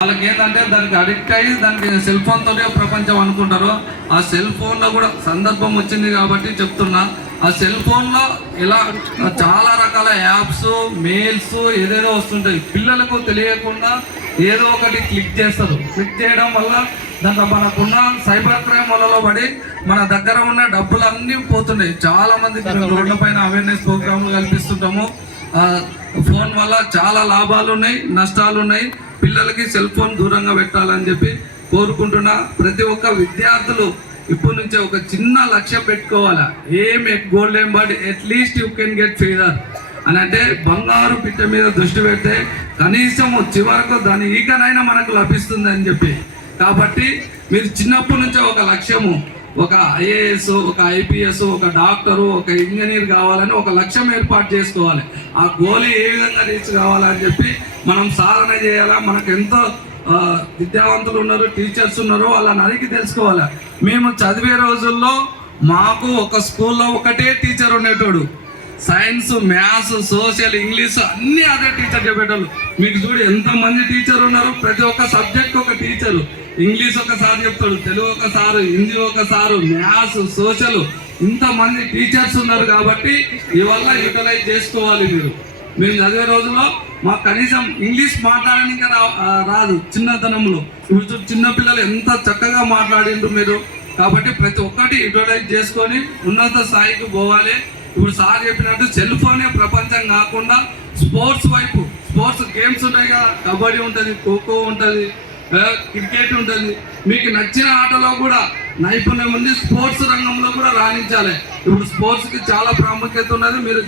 వాళ్ళకి ఏంటంటే దానికి అడిక్ట్ అయ్యి దానికి సెల్ ఫోన్తోనే ప్రపంచం అనుకుంటారు. ఆ సెల్ ఫోన్లో కూడా సందర్భం వచ్చింది కాబట్టి చెప్తున్నా. ఆ సెల్ ఫోన్లో ఇలా చాలా రకాల యాప్స్, మెయిల్స్ ఏదేదో వస్తుంటాయి. పిల్లలకు తెలియకుండా ఏదో ఒకటి క్లిక్ చేస్తారు. క్లిక్ చేయడం వల్ల దాంట్లో మనకున్న సైబర్ క్రైమ్ వలలో పడి మన దగ్గర ఉన్న డబ్బులు అన్నీ పోతున్నాయి. చాలా మందికి రోడ్ల పైన అవేర్నెస్ ప్రోగ్రాంలు కల్పిస్తుంటాము. ఫోన్ వల్ల చాలా లాభాలు ఉన్నాయి, నష్టాలు ఉన్నాయి. పిల్లలకి సెల్ ఫోన్ దూరంగా పెట్టాలని చెప్పి కోరుకుంటున్నా. ప్రతి ఒక్క విద్యార్థులు ఇప్పటి నుంచే ఒక చిన్న లక్ష్యం పెట్టుకోవాలా. Golden bird at least you can get feather అని, అంటే బంగారు పిట్ట మీద దృష్టి పెడితే కనీసం చివరకు దాని ఈకనైనా మనకు లభిస్తుంది అని చెప్పి. కాబట్టి మీరు చిన్నప్పటి నుంచే ఒక లక్ష్యము, ఒక ఐఏఎస్, ఒక ఐపీఎస్, ఒక డాక్టరు, ఒక ఇంజనీర్ కావాలని ఒక లక్ష్యం ఏర్పాటు చేసుకోవాలి. ఆ గోల్ ఏ విధంగా రీచ్ కావాలని చెప్పి మనం సాధన చేయాలా. మనకు ఎంతో విద్యావంతులు ఉన్నారు, టీచర్స్ ఉన్నారు, వాళ్ళని అడిగి తెలుసుకోవాలి. మేము చదివే రోజుల్లో మాకు ఒక స్కూల్లో ఒకటే టీచర్ ఉండేటోడు. సైన్స్, మ్యాథ్స్, సోషల్, ఇంగ్లీష్ అన్నీ అదే టీచర్ చెప్పేటోళ్ళు. మీకు చూడు ఎంతమంది టీచర్ ఉన్నారు. ప్రతి ఒక్క సబ్జెక్ట్ ఒక టీచరు. ఇంగ్లీష్ ఒకసారి చెప్తాడు, తెలుగు ఒకసారి, హిందీ ఒకసారి, మ్యాథ్స్, సోషల్, ఇంతమంది టీచర్స్ ఉన్నారు. కాబట్టి ఇవల్ల యూటిలైజ్ చేసుకోవాలి. మేము చదివే రోజుల్లో మాకు కనీసం ఇంగ్లీష్ మాట్లాడడానికి రాదు చిన్నతనంలో. ఇప్పుడు చిన్నపిల్లలు ఎంత చక్కగా మాట్లాడిండ్రు మీరు. కాబట్టి ప్రతి ఒక్కటి యూటిలైజ్ చేసుకొని ఉన్నత స్థాయికి పోవాలి. ఇప్పుడు సార్ చెప్పినట్టు సెల్ ఫోనే ప్రపంచం కాకుండా స్పోర్ట్స్ వైపు, స్పోర్ట్స్ గేమ్స్ ఉన్నాయి కదా, కబడ్డీ ఉంటుంది, ఖోఖో ఉంటుంది, క్రికెట్ ఉంటుంది. మీకు నచ్చిన ఆటలో కూడా నైపుణ్యం ఉంది. స్పోర్ట్స్ రంగంలో కూడా రాణించాలి. ఇప్పుడు స్పోర్ట్స్కి చాలా ప్రాముఖ్యత ఉన్నది. మీరు